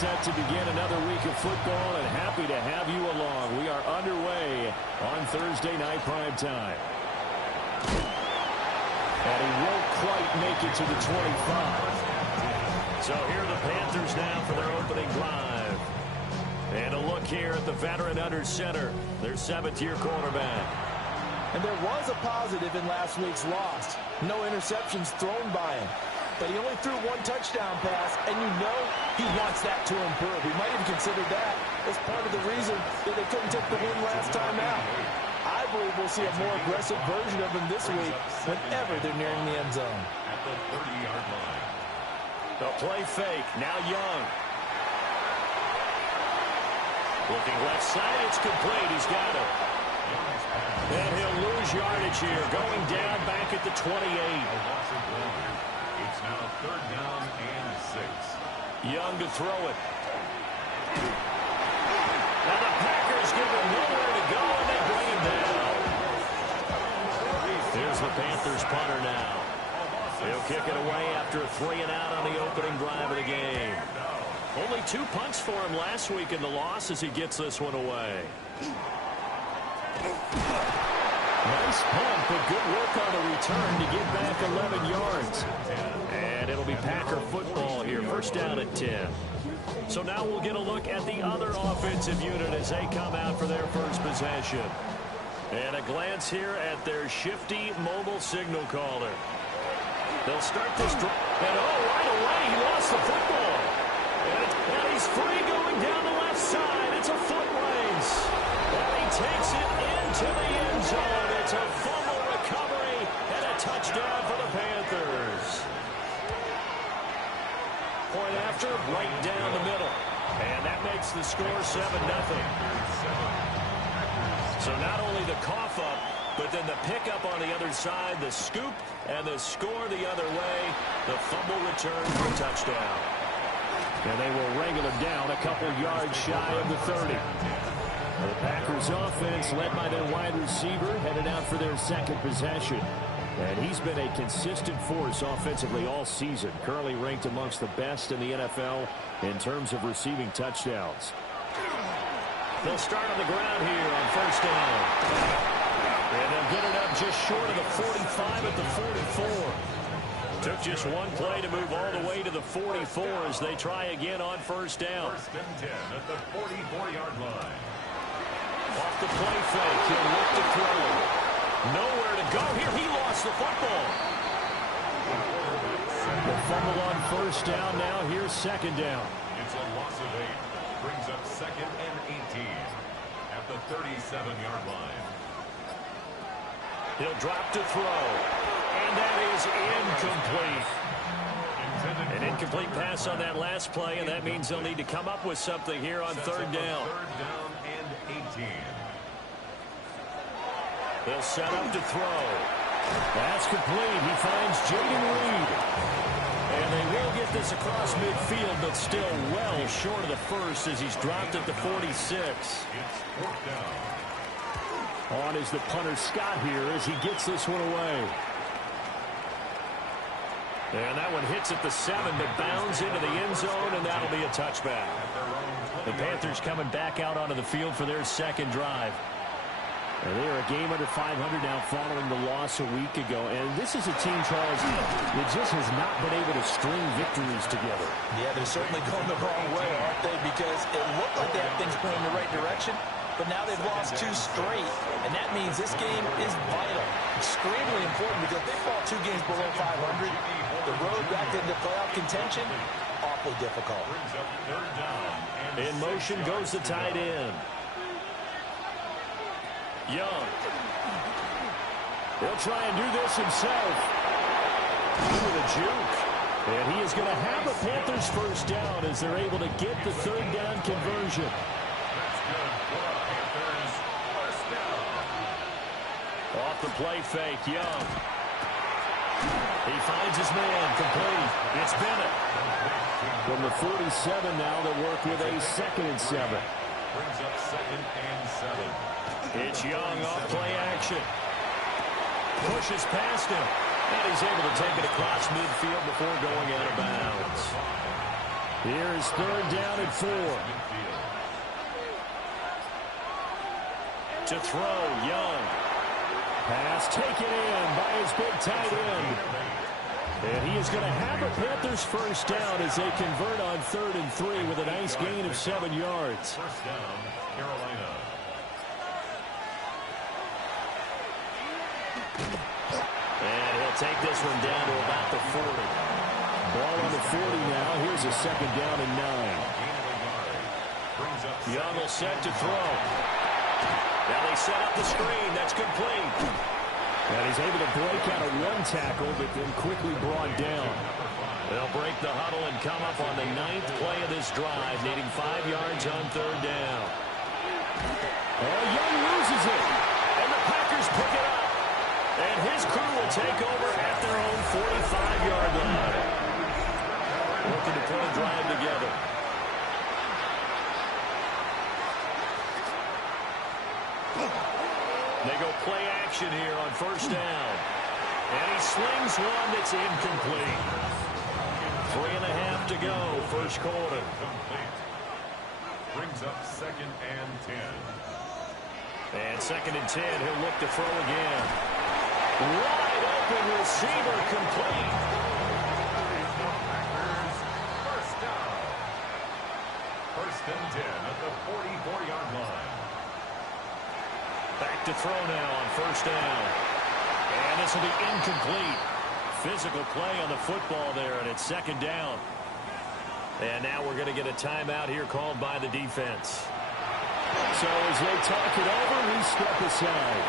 set to begin another week of football, and happy to have you along. We are underway on Thursday night prime time. And he won't quite make it to the 25. So here are the Panthers now for their opening drive. And a look here at the veteran under center, their 7th-year quarterback. And there was a positive in last week's loss. No interceptions thrown by him. But he only threw 1 touchdown pass, and you know he wants that to improve. He might have considered that as part of the reason that they couldn't take the win last time out. I believe we'll see a more aggressive version of him this week whenever they're nearing the end zone. At the 30-yard line. The play fake, now Young. Looking left side, it's complete. He's got it. And he'll lose yardage here, going down back at the 28. It's now 3rd down and 6. Young to throw it. Now the Packers give him nowhere to go, and they bring him down. Here's the Panthers punter now. He'll kick it away after a 3-and-out on the opening drive of the game. Only 2 punts for him last week in the loss as he gets this one away. Nice punt, but good work on the return to get back 11 yards. And it'll be Packer football here, first down at 10. So now we'll get a look at the other offensive unit as they come out for their first possession. And a glance here at their shifty mobile signal caller. They'll start this drive, and right away he lost the football. And he's free going down the left side. It's a foot race. And he takes it into the end zone. It's a fumble recovery and a touchdown for the Panthers. Point after, right down the middle. And that makes the score 7-0. So not only the cough up, but then the pickup on the other side, the scoop, and the score the other way. The fumble return for a touchdown. And they will wrangle him down a couple yards shy of the 30. The Packers offense led by their wide receiver headed out for their second possession. And he's been a consistent force offensively all season, currently ranked amongst the best in the NFL in terms of receiving touchdowns. They'll start on the ground here on first down. And they'll get it up just short of the 45 at the 44. Took just 1 play to move all the way to the 44 as they try again on first down. 1st and 10 at the 44-yard line. Off the play fake, he'll look to throw it. Nowhere to go here. He lost the football. The fumble on first down now. Here's second down. It's a loss of 8. Brings up 2nd and 18 at the 37-yard line. He'll drop to throw. And that is incomplete. An incomplete pass on that last play, and that means they'll need to come up with something here on third down. 3rd down and 18. They'll set up to throw. That's complete. He finds Jayden Reed. And they will get this across midfield, but still well short of the first as he's dropped at the 46. It's 4th down. On is the punter Scott here as he gets this one away. And that one hits at the 7, but bounds into the end zone, and that'll be a touchback. The Panthers coming back out onto the field for their second drive. And they are a game under 500 now following the loss a week ago. And this is a team, Charles, that just has not been able to string victories together. Yeah, they're certainly going the wrong way, aren't they? Because it looked like they had things going in the right direction, but now they've lost 2 straight. And that means this game is vital, extremely important, because if they fall 2 games below 500, the road back into playoff contention, awfully difficult. In motion goes the tight end. Young. He'll try and do this himself. With a juke. And he is going to have the Panthers first down as they're able to get the third down conversion. Off the play fake, Young. He finds his man, complete. It's Bennett. From the 47 now, they'll work with a 2nd and 7. Brings up 2nd and 7. It's Young off play action. Pushes past him. And he's able to take it across midfield before going out of bounds. Here's third down and 4. To throw, Young. Pass taken in by his big tight end. And he is going to have a Panthers first down as they convert on 3rd and 3 with a nice gain of 7 yards. First down, Carolina. And he'll take this one down to about the 40. Ball on the 40 now. Here's a second down and 9. Young will set to throw. Now they set up the screen. That's complete. And he's able to break out of one tackle, but then quickly brought down. They'll break the huddle and come up on the 9th play of this drive, needing 5 yards on 3rd down. Oh, Young loses it. And the Packers pick it up. And his crew will take over at their own 45-yard line. Looking to put a drive together. They go play action here on 1st down. And he slings one that's incomplete. 3.5 to go, 1st quarter. Brings up 2nd and 10. And 2nd and 10, he'll look to throw again. Wide open receiver, complete. First down. 1st and 10 at the 44-yard line. Back to throw now on 1st down. And this will be incomplete. Physical play on the football there, and it's 2nd down. And now we're going to get a timeout here called by the defense. So as they talk it over, we step aside.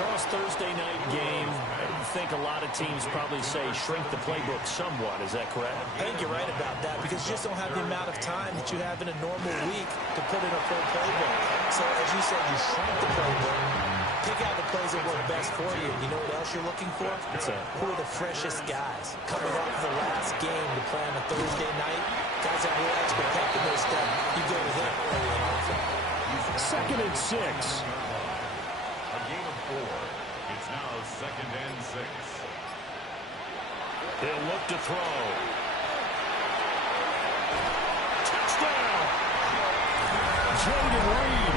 Charles, Thursday night game, I think a lot of teams probably say shrink the playbook somewhat. Is that correct? I think you're right about that because you just don't have the amount of time that you have in a normal week to put in a full playbook. So as you said, you shrink the playbook, pick out the plays that work best for you. You know what else you're looking for? Who are the freshest guys coming off the last game to play on a Thursday night? Guys that real extra pep in their step. You go to them early and often. 2nd and 6. It's now 2nd and 6. He'll look to throw. Touchdown! Jayden Reed,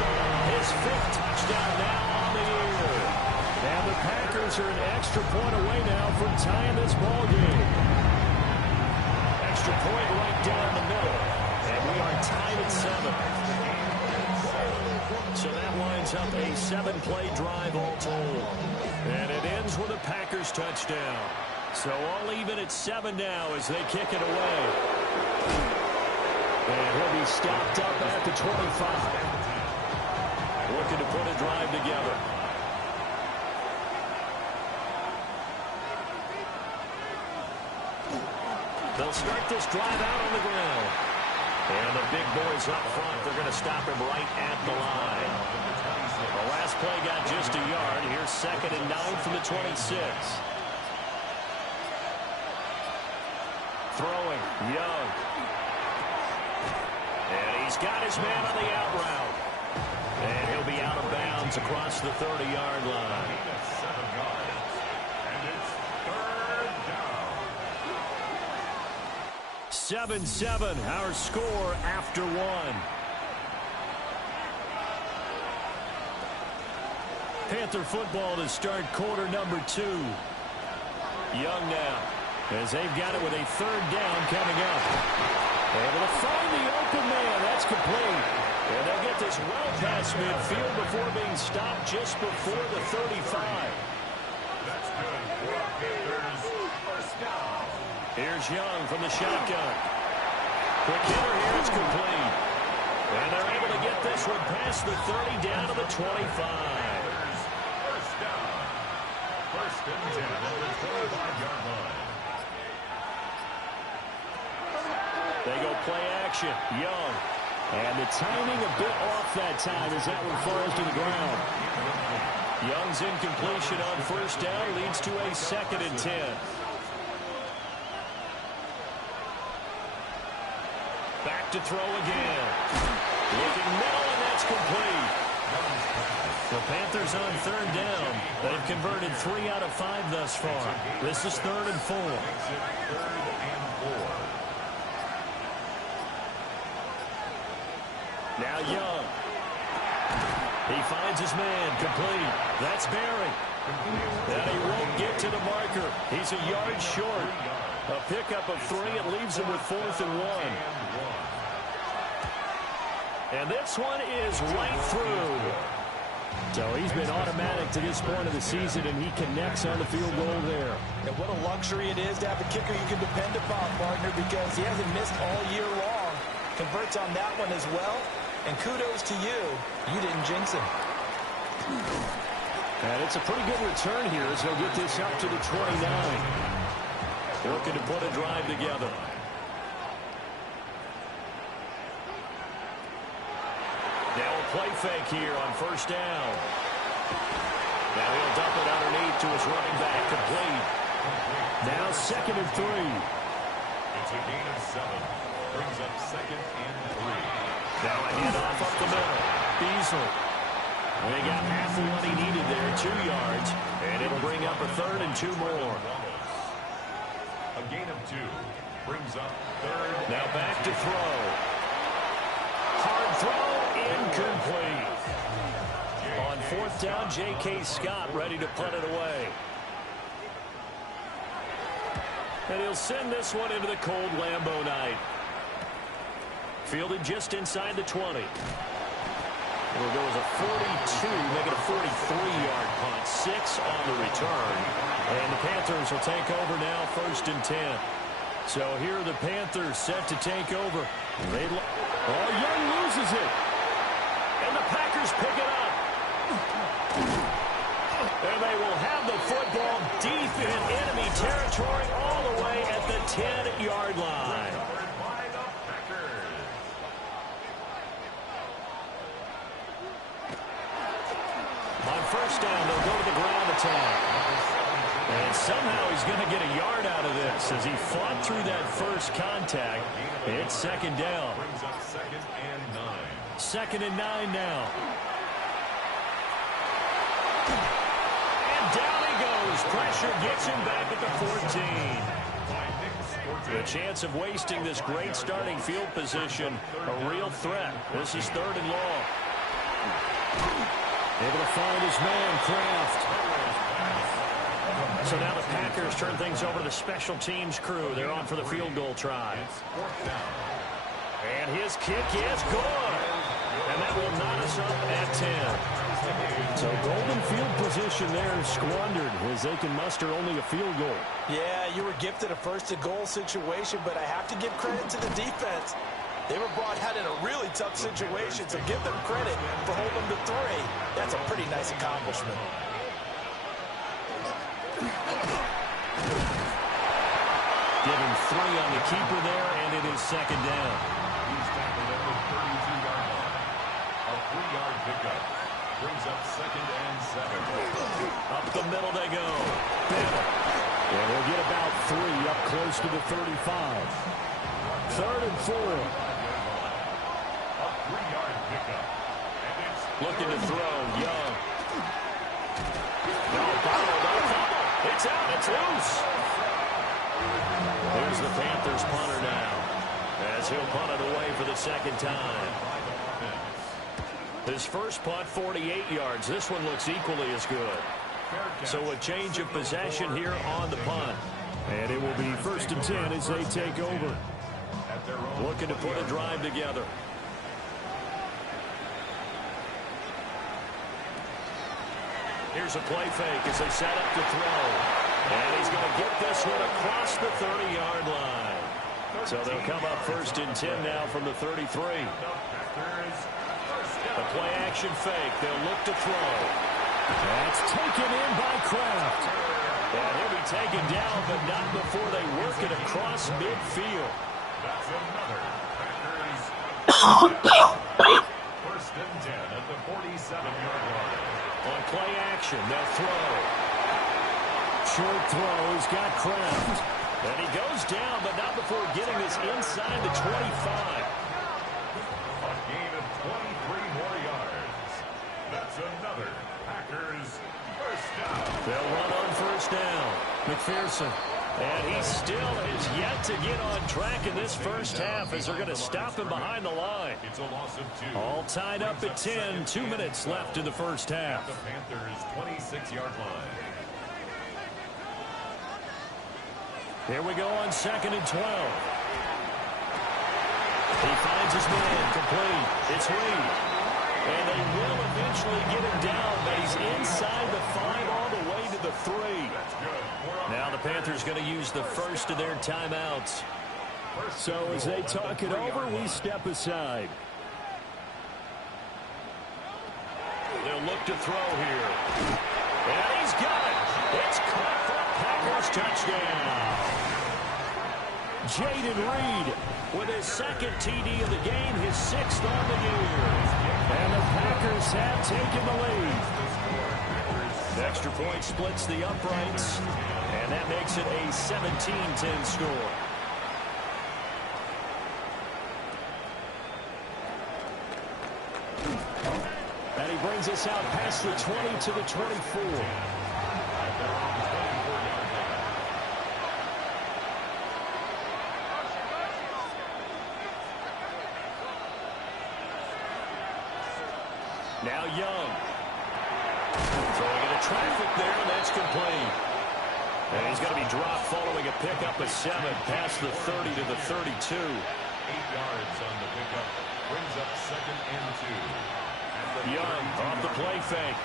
his 5th touchdown now on the year. And the Packers are an extra point away now from tying this ball game. Extra point right down the middle. And we are tied at 7. So that winds up a 7-play drive all told. And it ends with a Packers touchdown. So all even at 7 now as they kick it away. And he'll be stopped up at the 25. Looking to put a drive together. They'll start this drive out on the ground. And the big boys up front, they're going to stop him right at the line. The last play got just a yard. Here's 2nd and 9 from the 26. Throwing, Young. And he's got his man on the out route. And he'll be out of bounds across the 30-yard line. 7 yards. And it's 3rd down. 7-7, our score after 1. Panther football to start quarter number 2. Young now, as they've got it with a 3rd down coming up. Able to find the open man. That's complete. And they'll get this well past midfield before being stopped just before the 35. That's good for Panthers. First down. Here's Young from the shotgun. Quick hitter here, it's complete. And they're able to get this one past the 30 down to the 25. First down. 1st and 10 at the 25-yard line. They go play action. Young. And the timing a bit off that time as that one falls to the ground. Young's incompletion on 1st down leads to a 2nd and 10. Back to throw again. Looking middle, and that's complete. The Panthers on 3rd down. They've converted 3 out of 5 thus far. This is 3rd and 4. Makes it 3rd and 4. Now Young. He finds his man, complete. That's Barry. And he won't get to the marker. He's a yard short. A pickup of 3. It leaves him with 4th and 1. And this one is right through. So he's been automatic to this point of the season, and he connects on the field goal there. And what a luxury it is to have a kicker you can depend upon, partner, because he hasn't missed all year long. Converts on that one as well. And kudos to you. You didn't jinx him. And it's a pretty good return here as he'll get this up to the 29. Looking to put a drive together. Now a play fake here on first down. Now he'll dump it underneath to his running back, complete. Now 2nd and 3. It's a gain of 7. Brings up 2nd and 3. Now a handoff up the middle. Beasley. They got half of what he needed there, 2 yards. And it'll bring up a 3rd and 2 more. A gain of 2. Brings up 3rd. Now back to throw. Hard throw. Incomplete. On 4th down, J.K. Scott ready to punt it away. And he'll send this one into the cold Lambeau night. Fielded just inside the 20. It'll go as a 42, make it a 43-yard punt. 6 on the return. And the Panthers will take over now, 1st and 10. So here are the Panthers set to take over. Young loses it. And the Packers pick it up. And they will have the football deep in enemy territory all the way at the 10-yard line. On first down, they'll go to the ground attack. And somehow he's going to get a yard out of this as he fought through that first contact. It's 2nd down. Brings up 2nd and 9. 2nd and 9 now. And down he goes. Pressure gets him back at the 14. The chance of wasting this great starting field position, a real threat. This is 3rd and long. Able to find his man, Kraft. So now the Packers turn things over to the special teams crew. They're on for the field goal try. And his kick is good. And that will knot us up at 10. So golden field position there squandered as they can muster only a field goal. Yeah, you were gifted a first-to-goal situation, but I have to give credit to the defense. They were brought out in a really tough situation, so give them credit for holding them to 3. That's a pretty nice accomplishment. Giving 3 on the keeper there, and it is 2nd down. He's tackled at the 32-yard line. A 3-yard pickup. Brings up 2nd and 7. Up the middle they go. Bennett. And we'll get about 3 up close to the 35. 3rd and 4. A 3-yard pickup. And it's looking to throw. Young. No, it's out. It's loose. There's the Panthers punter now, as he'll punt it away for the 2nd time. His first punt, 48 yards. This one looks equally as good. So a change of possession here on the punt. And it will be 1st and 10 as they take over. Looking to put a drive together. Here's a play fake as they set up to throw. And he's going to get this one across the 30-yard line. So they'll come up 1st and 10 now from the 33. The play action fake. They'll look to throw. That's taken in by Kraft. And he'll be taken down, but not before they work it across midfield. That's another Packers. 1st and 10 at the 47-yard line. On play action, they'll throw. Short throw, he's got Kraft. And he goes down, but not before getting this inside the 25. A gain of 23 more yards. That's another Packers first down. They'll run on first down. McPherson. And he still has yet to get on track in this first half as they're going to stop him behind the line. It's a loss of 2. All tied up at 10. 2 minutes left in the first half. The Panthers' 26-yard line. Here we go on 2nd and 12. He finds his man complete. It's Reed. And they will eventually get him down, but he's inside the 5 all the way to the 3. Now the Panthers going to use the first of their timeouts. So as they talk it over, we step aside. They'll look to throw here. And he's got it. It's caught for a Packers touchdown. Jayden Reed with his second TD of the game, his 6th on the year. And the Packers have taken the lead. The extra point splits the uprights, and that makes it a 17-10 score. And he brings us out past the 20 to the 24. Now Young. Throwing into traffic there, and that's complete. And he's going to be dropped following a pickup of 7 past the 30 to the 32. 8 yards on the pickup. Brings up 2nd and 2. Young off the play fake.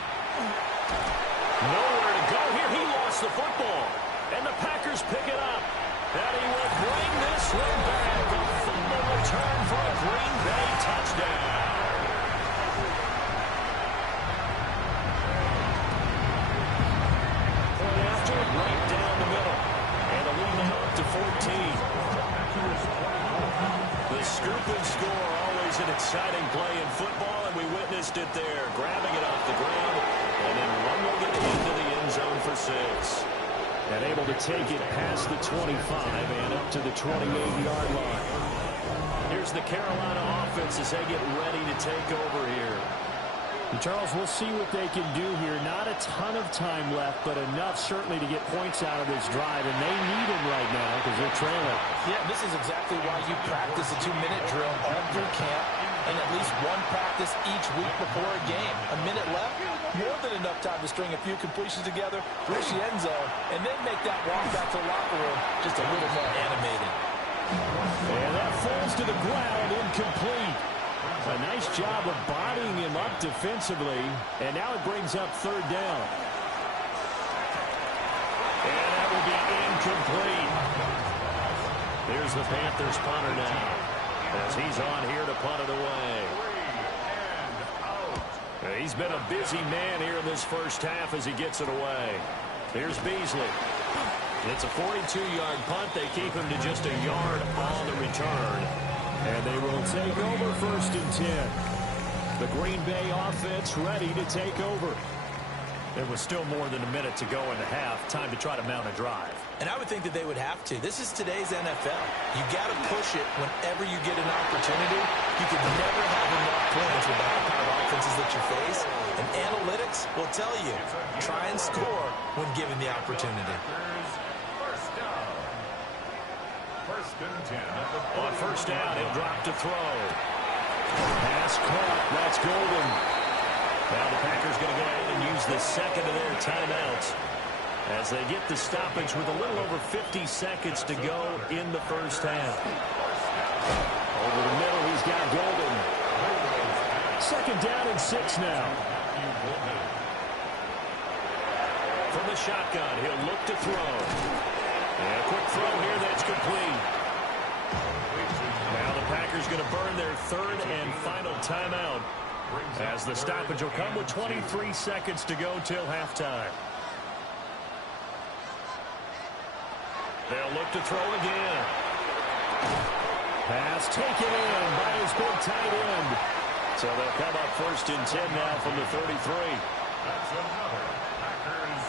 Nowhere to go here. He lost the football. And the Packers pick it up. And he will bring this one back. A fumble return for a Green Bay touchdown. Right down the middle. And the lead now up to 14. The scoop and score, always an exciting play in football, and we witnessed it there. Grabbing it off the ground and then rumbling it into the end zone for 6. And able to take it past the 25 and up to the 28-yard line. Here's the Carolina offense as they get ready to take over here. And Charles, we'll see what they can do here. Not a ton of time left, but enough certainly to get points out of this drive, and they need him right now because they're trailing. Yeah, this is exactly why you practice a 2-minute drill all through camp and at least one practice each week before a game. A minute left, more than enough time to string a few completions together, reach the end zone, and then make that walk back to the locker room just a little more animated. And that falls to the ground, incomplete. A nice job of bodying him up defensively, and now it brings up 3rd down. And that will be incomplete. Here's the Panthers punter now, as he's on here to punt it away. He's been a busy man here in this first half as he gets it away. Here's Beasley. It's a 42-yard punt. They keep him to just a yard on the return. And they will take over 1st and 10. The Green Bay offense ready to take over. There was still more than a minute to go in the half. Time to try to mount a drive. And I would think that they would have to. This is today's NFL. You got to push it whenever you get an opportunity. You can never have enough points with the high-powered offenses that you face. And analytics will tell you, try and score when given the opportunity. On 1st down, he'll drop to throw. Pass caught. That's Golden. Now the Packers going to go ahead and use the 2nd of their timeouts as they get the stoppage with a little over 50 seconds to go in the first half. Over the middle, he's got Golden. 2nd down and 6 now. From the shotgun, he'll look to throw. And a quick throw here that's complete. Now the Packers going to burn their 3rd and final timeout as the stoppage will come with 23 seconds to go till halftime. They'll look to throw again. Pass taken in by his big tight end. So they'll come up 1st and 10 now from the 33. That's another Packers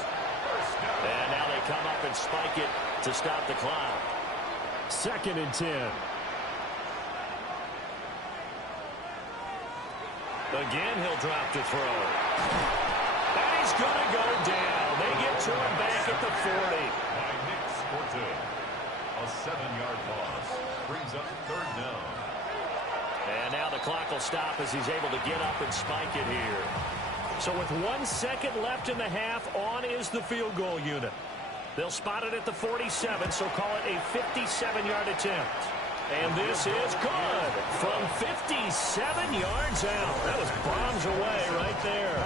first down. And now they come up and spike it to stop the clock. 2nd and 10. Again, he'll drop to throw. And he's going to go down. They get to him back at the 40. By Nick Skorton. A 7-yard loss. Brings up third down. And now the clock will stop as he's able to get up and spike it here. So with 1 second left in the half, on is the field goal unit. They'll spot it at the 47, so call it a 57-yard attempt. And this is good from 57 yards out. That was bombs away right there.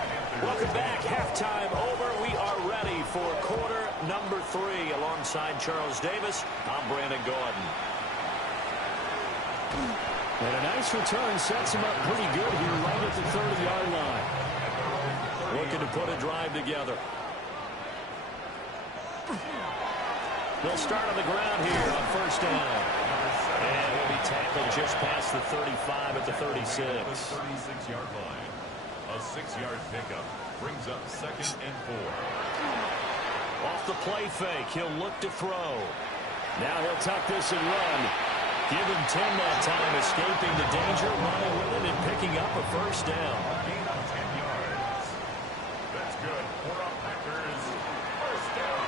Welcome back. Halftime over. We are ready for quarter number 3. Alongside Charles Davis, I'm Brandon Gordon. And a nice return sets him up pretty good here right at the 30-yard line. Looking to put a drive together. They'll start on the ground here on first down. And he'll be tackled just past the 35 at the 36. 36-yard line. A 6-yard pickup brings up second and 4. Off the play fake, he'll look to throw. Now he'll tuck this and run. Give him 10 that time, escaping the danger, running with it, and picking up a first down. Gain of 10 yards. That's good for our Packers. First down.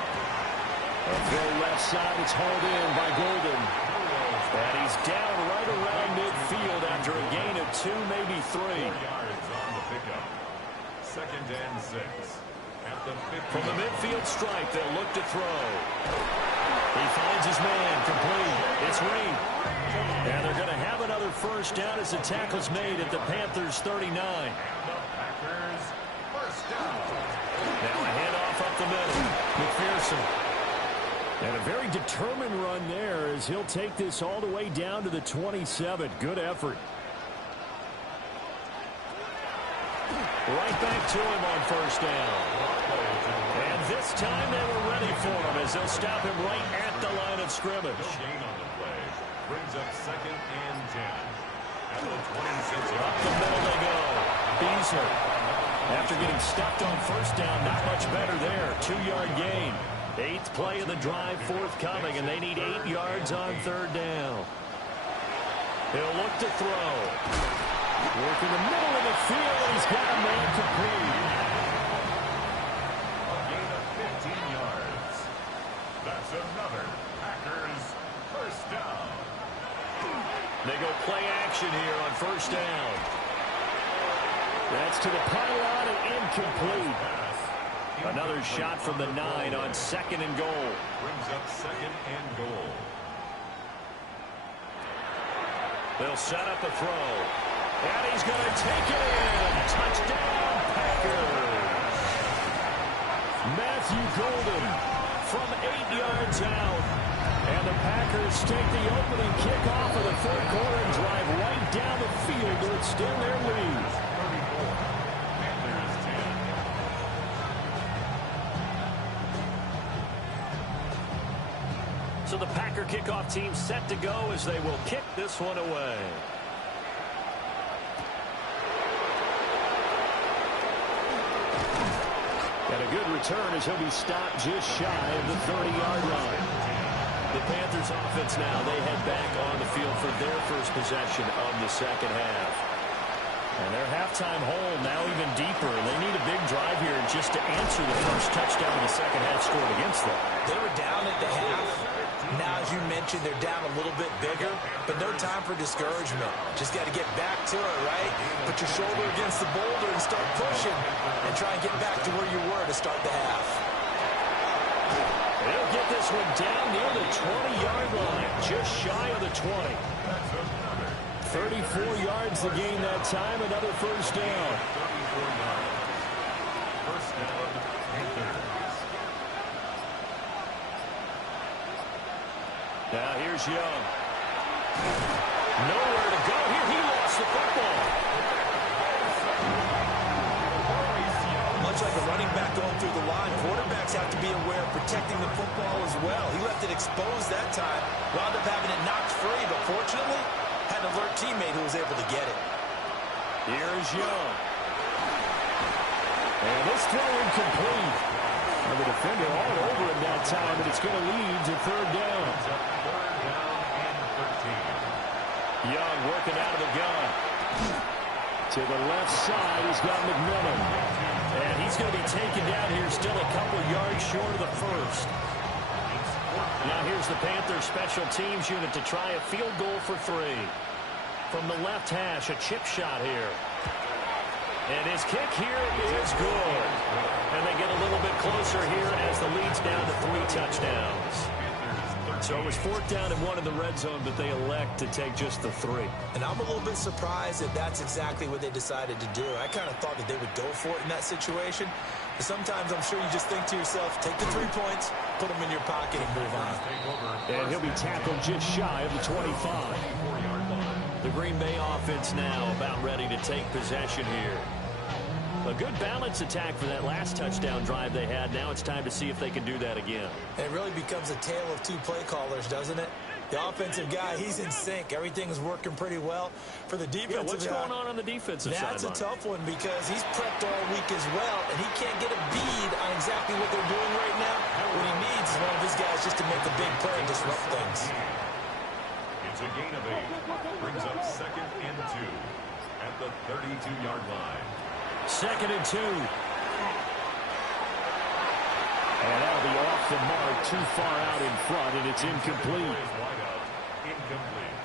A throw left side. It's hauled in by Golden. And he's down right around midfield after a gain of 2, maybe 3. 4 yards on the pickup. Second and 6. At the 50. From the midfield stripe, they'll look to throw. He finds his man, complete. It's Reed. And they're going to have another first down as the tackle's made at the Panthers' 39. And the Packers first down. Now a handoff up the middle. McPherson. And a very determined run there as he'll take this all the way down to the 27. Good effort. Right back to him on first down. And this time they were ready for him as they'll stop him right at the line of scrimmage. No gain on the play. Brings up second and 10. At the 26. Up the middle they go. Beasley. After getting stuffed on first down, not much better there. 2-yard gain. 8th play of the drive forthcoming, and they need 8 yards on third down. He'll look to throw. Work in the middle of the field, and he's got a man complete. A gain of 15 yards. That's another Packers first down. They go play action here on first down. That's to the pylon and incomplete. Another shot from the 9 on second and goal. Brings up second and goal. They'll set up a throw. And he's going to take it in. Touchdown, Packers. Matthew Golden from 8 yards out. And the Packers take the opening kickoff of the third quarter and drive right down the field to extend their lead. 34. Panthers 10. So the Packer kickoff team set to go as they will kick this one away. And a good return as he'll be stopped just shy of the 30-yard line. The Panthers offense now, they head back on the field for their first possession of the second half. And their halftime hole now even deeper. They need a big drive here just to answer the first touchdown in the second half scored against them. They were down at the half. Now, as you mentioned, they're down a little bit bigger, but no time for discouragement. Just got to get back to it, right? Put your shoulder against the boulder and start pushing and try and get back to where you were to start the half. They'll get this one down near the 20-yard line, just shy of the 20. 34 yards to gain that time, another first down. 34 yards. First down, Panthers. Now here's Young. Nowhere to go here. He lost the football. Much like a running back going through the line, quarterbacks have to be aware of protecting the football as well. He left it exposed that time, wound up having it knocked free, but fortunately, had an alert teammate who was able to get it. Here's Young. And this throw incomplete. And the defender all over him that time, and it's going to lead to third down. Third down and 13. Young working out of the gun. To the left side, he's got McMillan. And he's going to be taken down here still a couple yards short of the first. It's 4th Now here's the Panthers special teams unit to try a field goal for 3. From the left hash, a chip shot here. And his kick here is good. And they get a little bit closer here as the lead's down to 3 touchdowns. So it was 4th down and 1 in the red zone, but they elect to take just the 3. And I'm a little bit surprised that that's exactly what they decided to do. I kind of thought that they would go for it in that situation. But sometimes I'm sure you just think to yourself, take the 3 points, put them in your pocket, and move on. And he'll be tackled just shy of the 25. The Green Bay offense now about ready to take possession here. A good balance attack for that last touchdown drive they had. Now it's time to see if they can do that again. It really becomes a tale of 2 play callers, doesn't it? The offensive guy, he's in sync. Everything's working pretty well. For the defensive what's going on the defensive side? That's a tough one because he's prepped all week as well, and he can't get a bead on exactly what they're doing right now. What he needs is one of his guys just to make a big play and disrupt things. It's a gain of 8. Brings up 2nd and 2 at the 32-yard line. 2nd and 2. And that'll be off the mark, too far out in front, and it's incomplete. Wide out, incomplete.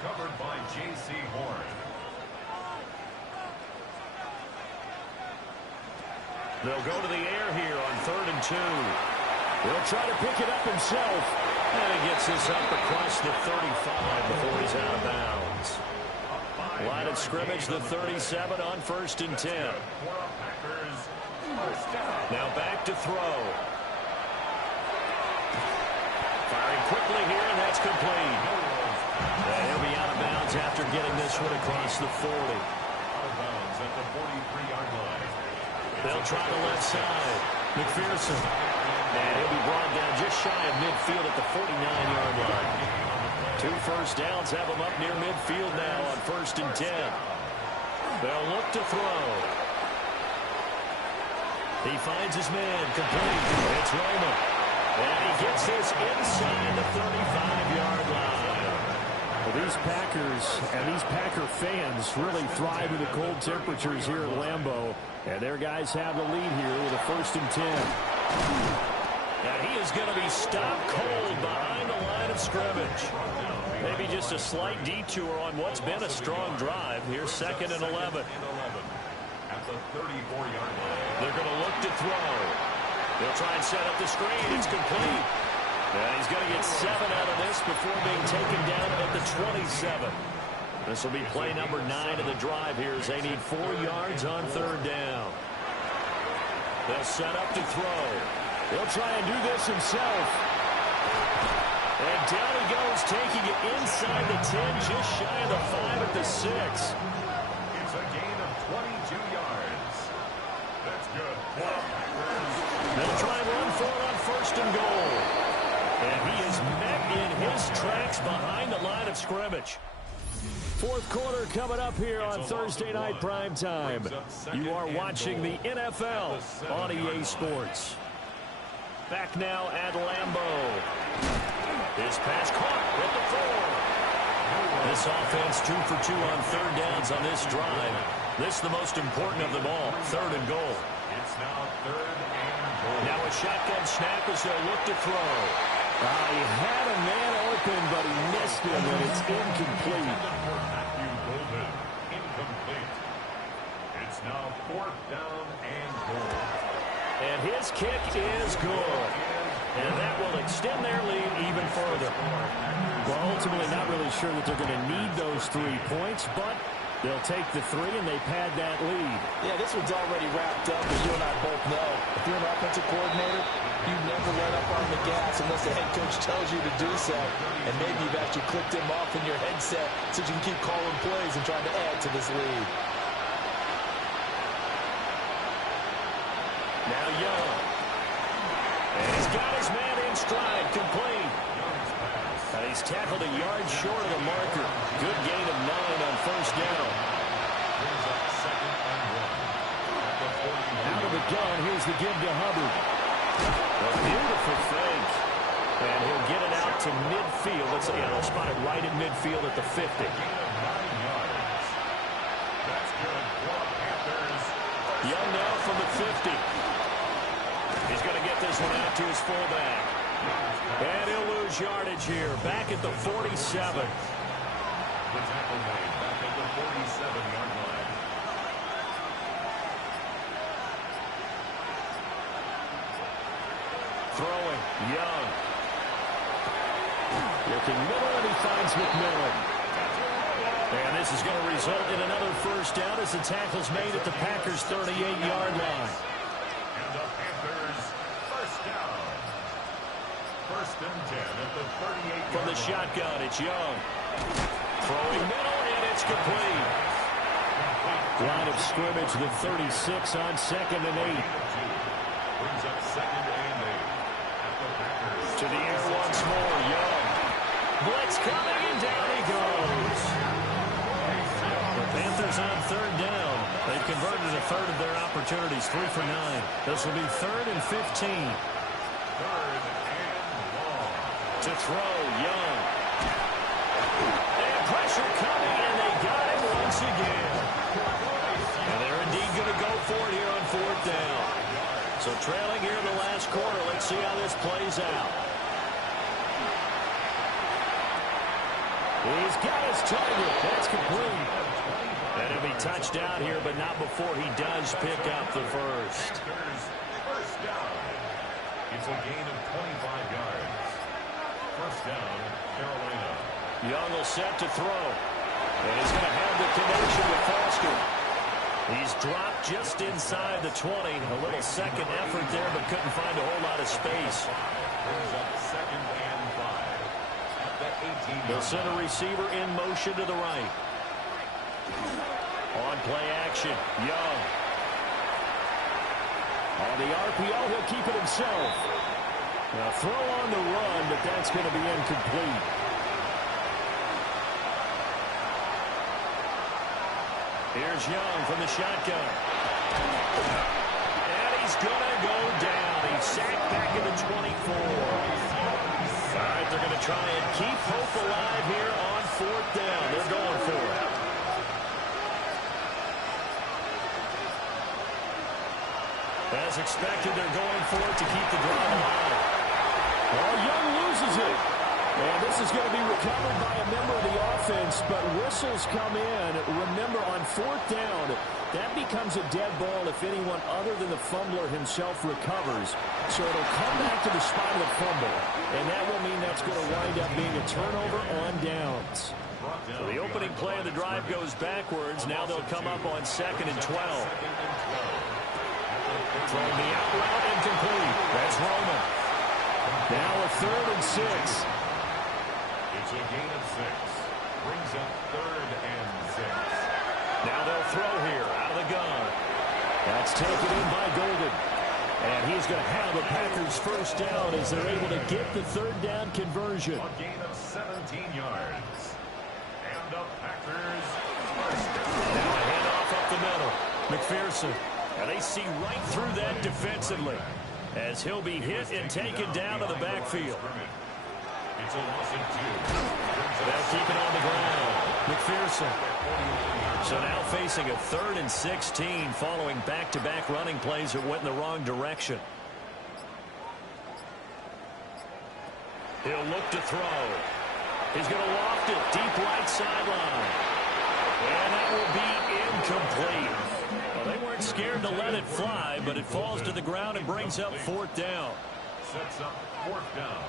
Covered by J.C. Horn. They'll go to the air here on 3rd and 2. He'll try to pick it up himself. And he gets this up across the 35 before he's out of bounds. Line of scrimmage, the 37 on 1st and 10. Now back to throw. Firing quickly here, and that's complete. And he'll be out of bounds after getting this one across the 40. Out of bounds at the 43-yard line. They'll try the left side. McPherson. And he'll be brought down just shy of midfield at the 49-yard line. 2 first downs have him up near midfield now on 1st and 10. They'll look to throw. He finds his man, complete. It's Roman. And he gets this inside the 35-yard line. Well, these Packers and these Packer fans really thrive in the cold temperatures here at Lambeau. And their guys have the lead here with a 1st and 10. And he is going to be stopped cold behind the line of scrimmage. Maybe just a slight detour on what's been a strong drive. Here's 2nd and 11. At the 34-yard line. They're going to look to throw. They'll try and set up the screen. It's complete. And he's going to get 7 out of this before being taken down at the 27. This will be play number 9 of the drive here as they need 4 yards on 3rd down. They'll set up to throw. He'll try and do this himself. And down he goes, taking it inside the 10, just shy of the 5 at the 6. It's a gain of 22 yards. That's good. They'll try and run for it on 1st and goal. And he is met in his tracks behind the line of scrimmage. 4th quarter coming up here on Thursday Night Primetime. You are watching the NFL on EA Sports. Back now at Lambeau. His pass caught at the 4. This offense 2 for 2 on 3rd downs on this drive. This the most important of them all, 3rd and goal. It's now 3rd and goal. Now a shotgun snap as they'll look to throw. He had a man open, but he missed him, and it's incomplete. Matthew Golden, incomplete. It's now 4th down and goal. And his kick is good. And that will extend their lead even further. Well, ultimately not really sure that they're going to need those 3 points, but they'll take the 3 and they pad that lead. Yeah, this one's already wrapped up, as you and I both know. If you're an offensive coordinator, you never let up on the gas unless the head coach tells you to do so. And maybe you've actually clicked him off in your headset so you can keep calling plays and trying to add to this lead. Now Young. And he's got his man in stride, complete. And he's tackled a yard short of the marker. Good gain of 9 on 1st down. Out of the gun, here's the give to Hubbard. A beautiful fake. And he'll get it out to midfield. Let's say he'll spot it right in midfield at the 50. Young now from the 50. He's going to get this one out to his fullback. And he'll lose yardage here, back at the 47. The tackle made back at the 47-yard line. Throwing, Young. Looking middle, and he finds McMillan. And this is going to result in another first down as the tackle's made at the Packers' 38-yard line. And the Panthers, first down. First and 10 at the 38-yard From the shotgun, it's Young. Throwing middle, and it's complete. Line of scrimmage, the 36 on 2nd and 8. Brings up 2nd and 8 at the Packers. To the air once more, Young. Blitz coming, and down he goes. The Panthers on 3rd down. They've converted a third of their opportunities, 3 for 9. This will be 3rd and 15. 3rd and long. To throw, Young. And pressure coming, and they got him once again. And they're indeed going to go for it here on 4th down. So trailing here in the last quarter. Let's see how this plays out. He's got his target. That's complete. And he'll be touched out here, but not before he does pick up the first. First down. It's a gain of 25 yards. First down, Carolina. Young will set to throw. And he's going to have the connection with Foster. He's dropped just inside the 20. A little second effort there, but couldn't find a whole lot of space. Brings up 2nd and 5 at the 18. They'll send a receiver in motion to the right. On play action, Young. On the RPO, he'll keep it himself. Now throw on the run, but that's going to be incomplete. Here's Young from the shotgun. And he's going to go down. He's sacked back at the 24. All right, they're going to try and keep hope alive here on 4th down. They're going for it. As expected, they're going for it to keep the drive alive. Well, Young loses it. And this is going to be recovered by a member of the offense, but whistles come in. Remember, on 4th down, that becomes a dead ball if anyone other than the fumbler himself recovers. So it'll come back to the spot of the fumble, and that will mean that's going to wind up being a turnover on downs. So the opening play of the drive goes backwards. Now they'll come up on 2nd and 12. Throwing the out route, incomplete. That's Roman. Now a 3rd and 6. It's a gain of 6. Brings up 3rd and 6. Now they'll throw here out of the gun. That's taken in by Golden. And he's going to have the Packers first down as they're able to get the 3rd down conversion. A gain of 17 yards. And the Packers first down. Now a handoff up the middle. McPherson. And they see right through that defensively as he'll be hit and taken down to the backfield. It's a loss of 2. They'll keep it on the ground. McPherson. So now facing a 3rd and 16 following back-to-back running plays that went in the wrong direction. He'll look to throw. He's going to loft it deep right sideline. And that will be incomplete. Well, they weren't scared to let it fly, but it falls to the ground and brings up 4th down. Sets up 4th down.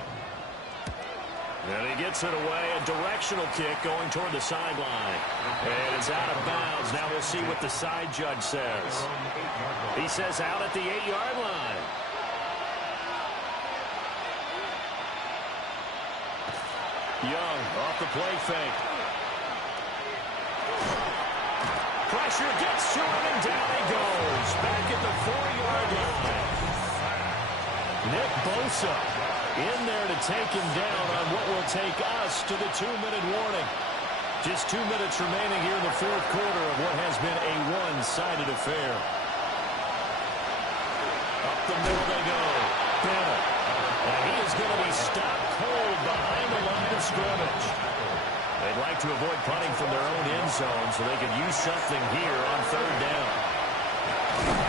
And he gets it away, a directional kick going toward the sideline. And it's out of bounds. Now we'll see what the side judge says. He says out at the 8-yard line. Young off the play fake. Pressure gets to him, and down he goes. Back at the 4-yard line. Nick Bosa in there to take him down on what will take us to the 2-minute warning. Just 2 minutes remaining here in the 4th quarter of what has been a one-sided affair. Up the middle they go. Bennett. And he is going to be stopped cold behind the line of scrimmage. They'd like to avoid punting from their own end zone so they could use something here on 3rd down.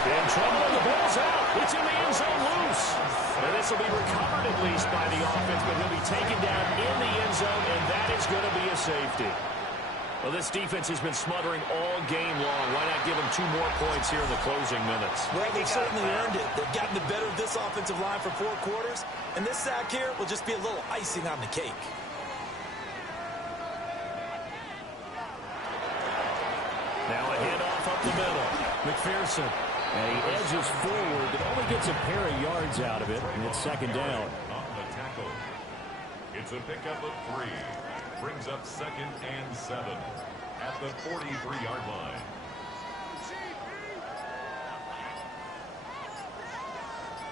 In trouble, and the ball's out. It's in the end zone loose. And this will be recovered at least by the offense, but he'll be taken down in the end zone, and that is going to be a safety. Well, this defense has been smothering all game long. Why not give them 2 more points here in the closing minutes? Well, they've certainly earned it. They've gotten the better of this offensive line for 4 quarters, and this sack here will just be a little icing on the cake. Now a handoff up the middle. McPherson. And he edges forward, but only gets a pair of yards out of it, and it's second down. On the tackle. It's a pickup of 3. Brings up 2nd and 7 at the 43-yard line.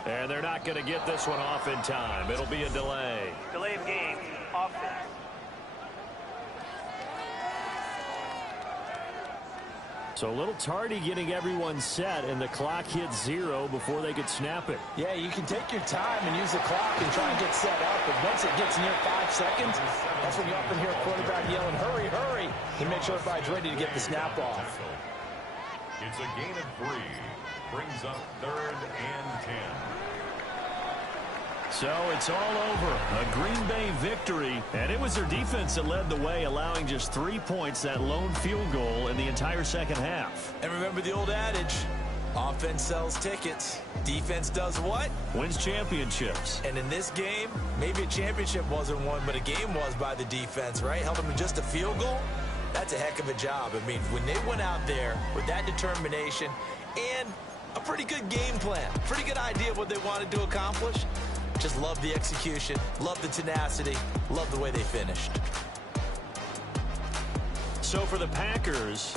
And they're not going to get this one off in time. It'll be a delay. Delay of game. Offense. So a little tardy getting everyone set, and the clock hits 0 before they could snap it. Yeah, you can take your time and use the clock and try and get set up, but once it gets near 5 seconds, that's when you often hear a quarterback yelling, hurry, hurry, to make sure everybody's ready to get the snap off. It's a gain of 3. Brings up 3rd and 10. So it's all over. A Green Bay victory, and it was their defense that led the way, allowing just 3 points, that lone field goal in the entire second half. And remember the old adage, offense sells tickets, defense does what? Wins championships. And in this game, maybe a championship wasn't won, but a game was by the defense, right? Held them to just a field goal. That's a heck of a job. I mean, when they went out there with that determination and a pretty good game plan, pretty good idea of what they wanted to accomplish, just love the execution, love the tenacity, love the way they finished. So for the Packers,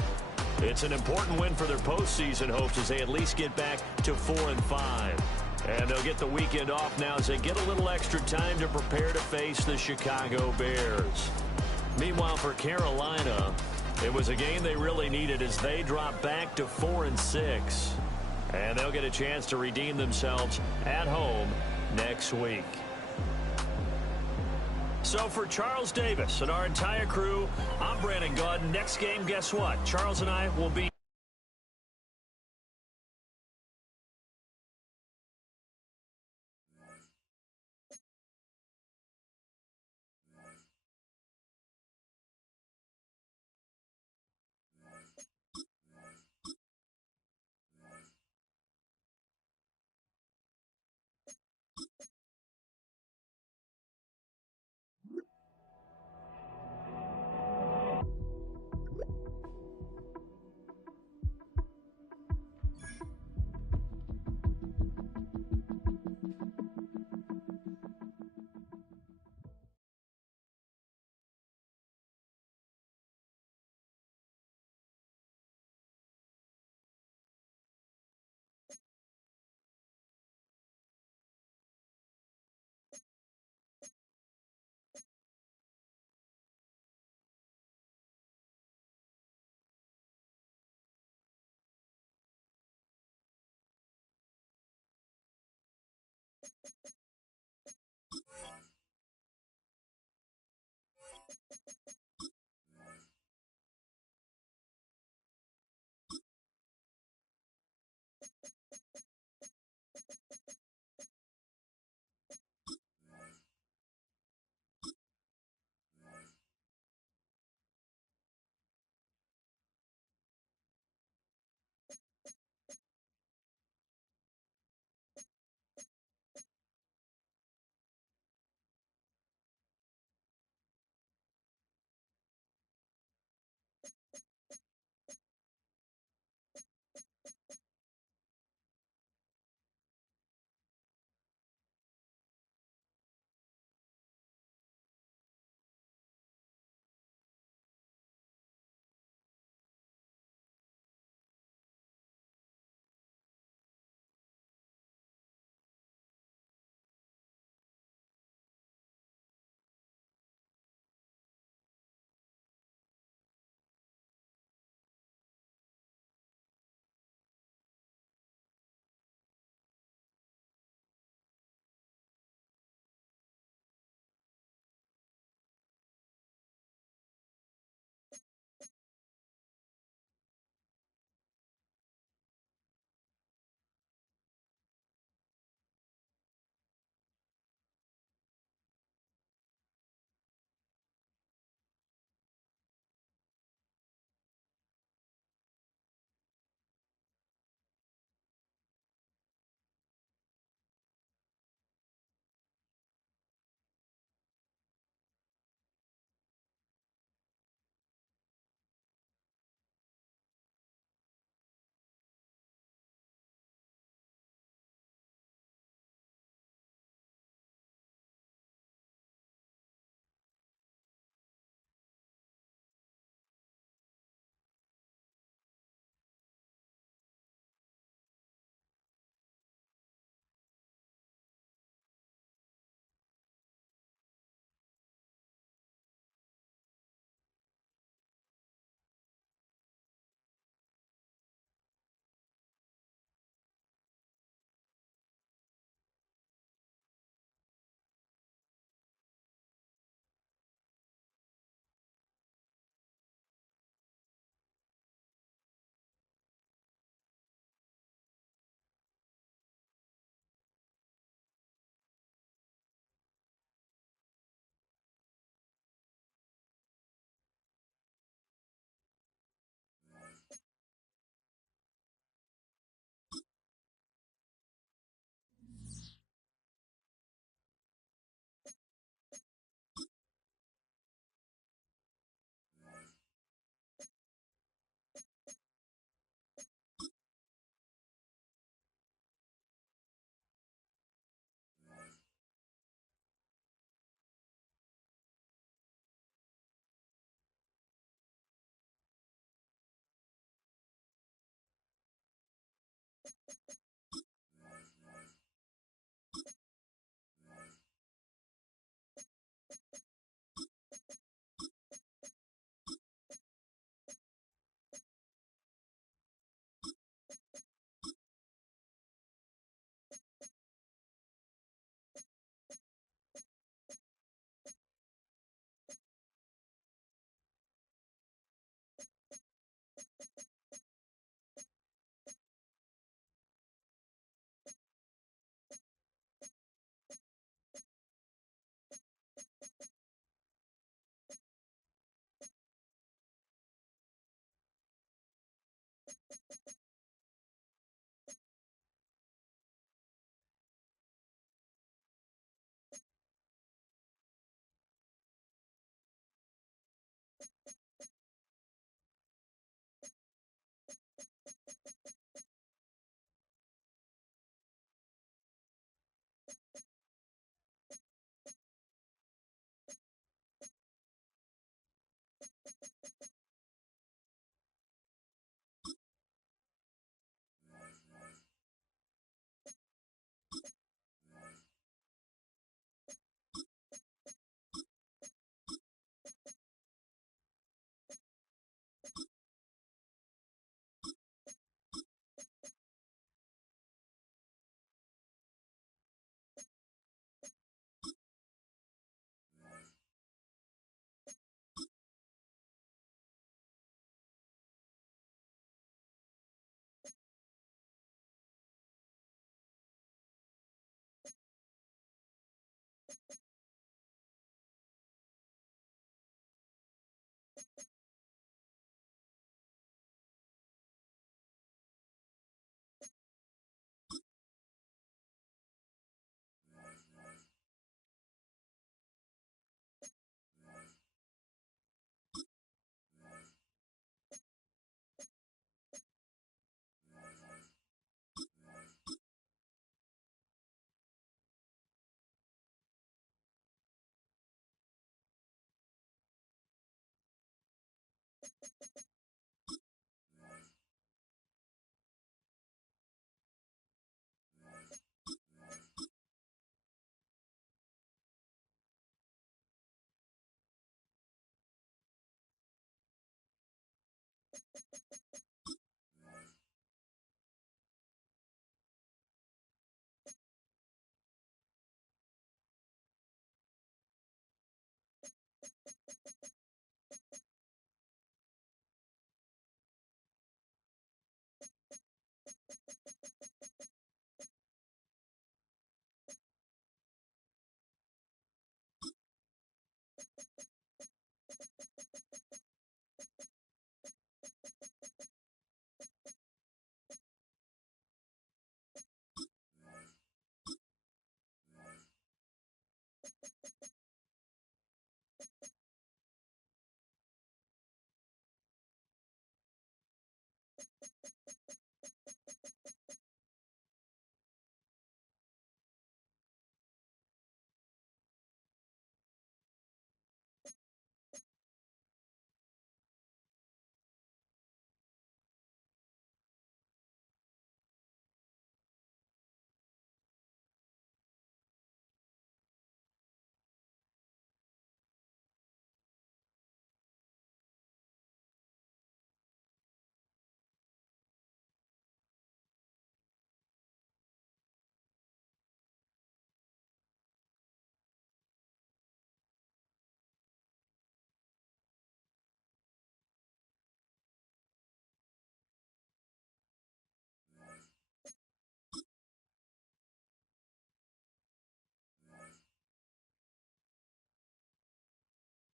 it's an important win for their postseason hopes as they at least get back to 4-5. And they'll get the weekend off now as they get a little extra time to prepare to face the Chicago Bears. Meanwhile, for Carolina, it was a game they really needed as they drop back to 4-6. And they'll get a chance to redeem themselves at home next week. So for Charles Davis and our entire crew, I'm Brandon Gaudin. Next game, guess what? Charles and I will be